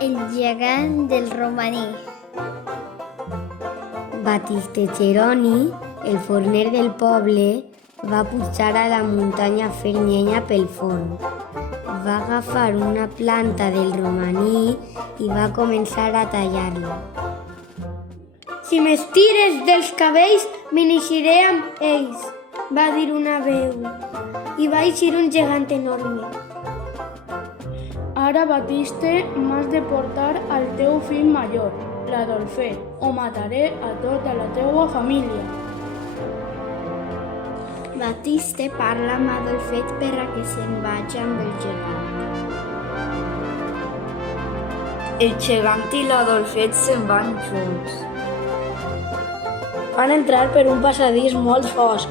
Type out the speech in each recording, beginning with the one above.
El gegant del romaní. Batiste Cheroni, el forner del poble, va pujar a la muntanya a fer llenya pel forn. Va agafar una planta del romaní i va començar a tallar-lo. Si m'estires dels cabells, m'inixiré amb ells, va dir una veu, i va eixir un gegant enorme. Ara, Batiste, m'has de portar al teu fill major, l'Adolfet, o mataré a tota la teua família. Batiste parla amb Adolfet per a que se'n vagi amb el gegant. El gegant i l'Adolfet se'n van junts. Van entrar per un passadís molt fosc.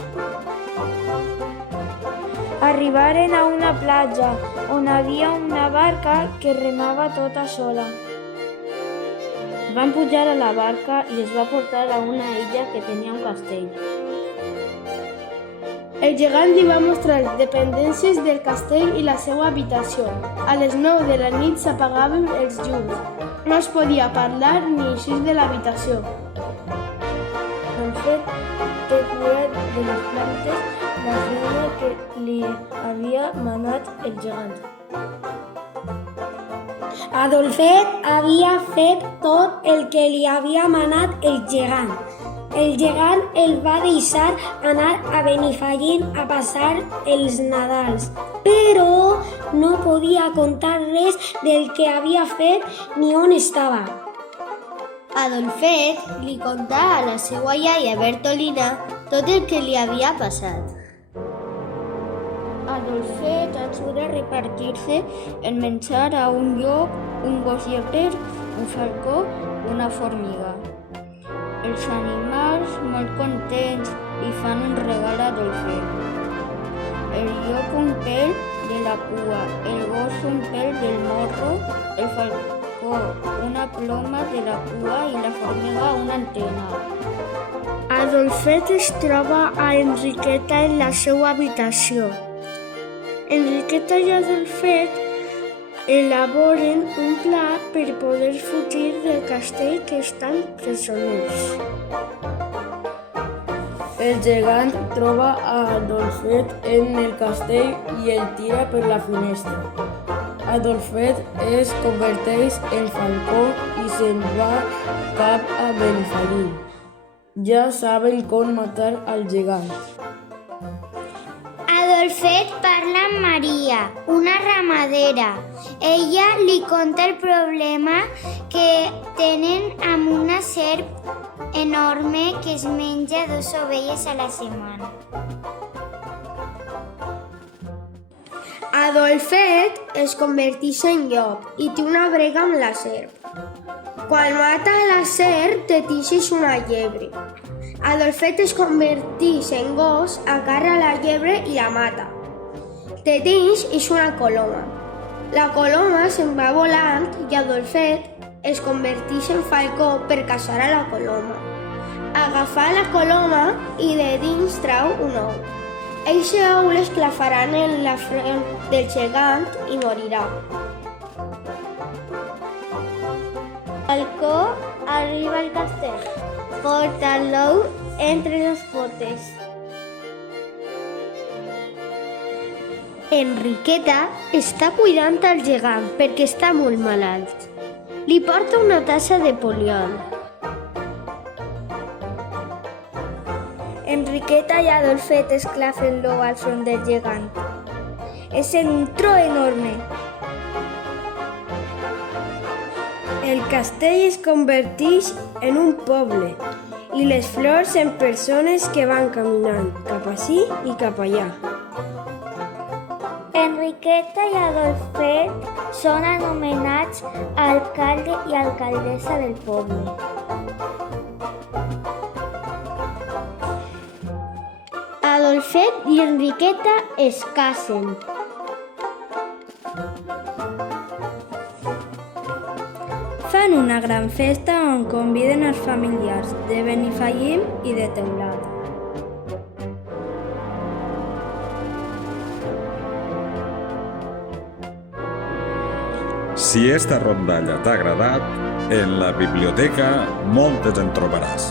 Arribaren a una platja on havia una barca que remava tota sola. Van pujar a la barca i es va portar a una illa que tenia un castell. El gegant li va mostrar les dependències del castell i la seva habitació. A les 9 de la nit s'apagaven els llums. No es podia parlar ni eixir de l'habitació. Alfred té cura de les plantes, la feina que li havia manat el gegant. Adolfet havia fet tot el que li havia manat el gegant. El gegant el va deixar anar a Benifallim a passar els Nadals, però no podia contar res del que havia fet ni on estava. Adolfet li contà a la seva iaia Bertolina tot el que li havia passat. Adolfet ajuda a repartir-se el menjar a un llop, un gos llebrer, un falcó i una formiga. Els animals, molt contents, li fan un regal a Adolfet. El llop un pèl de la cua, el gos un pèl del morro, el falcó una ploma de la cua i la formiga una antena. Adolfet es troba a Enriqueta en la seva habitació. Enriqueta i Adolfet elaboren un pla per poder fugir del castell que estan presoners. El gegant troba a Adolfet en el castell i el tira per la finestra. Adolfet es converteix en falcó i se'n va cap a Benifallim. Ja saben com matar al gegant. Adolfet parla amb Maria, una ramadera. Ella li conta el problema que tenen amb una serp enorme que es menja 2 ovelles a la setmana. Adolfet es converteix en llop i té una brega amb la serp. Quan mata la serp, te tixeix una llebre. Adolfet es converteix en gos, agarra la llebre i la mata. Te tix és una coloma. La coloma se'n va volant i Adolfet es converteix en falcó per caçar a la coloma. Agafa la coloma i de dins trau un ou. Eixe ou l'esclafaran en la front del gegant i morirà. Falcó arriba al castell. Porta l'ou entre les potes. Enriqueta està cuidant al gegant perquè està molt malalt. Li porta una tassa de poliol. Enriqueta i Adolfet esclafen l'ou al front del gegant. És un tro enorme. El castell es converteix en un poble i les flors en persones que van caminant cap ací i cap allà. Enriqueta i Adolfet són anomenats alcalde i alcaldessa del poble. Adolfet i Enriqueta es casen. Fan una gran festa on conviden els familiars de Benifallim i de Teulat. Si esta rondalla t'ha agradat, en la biblioteca moltes en trobaràs.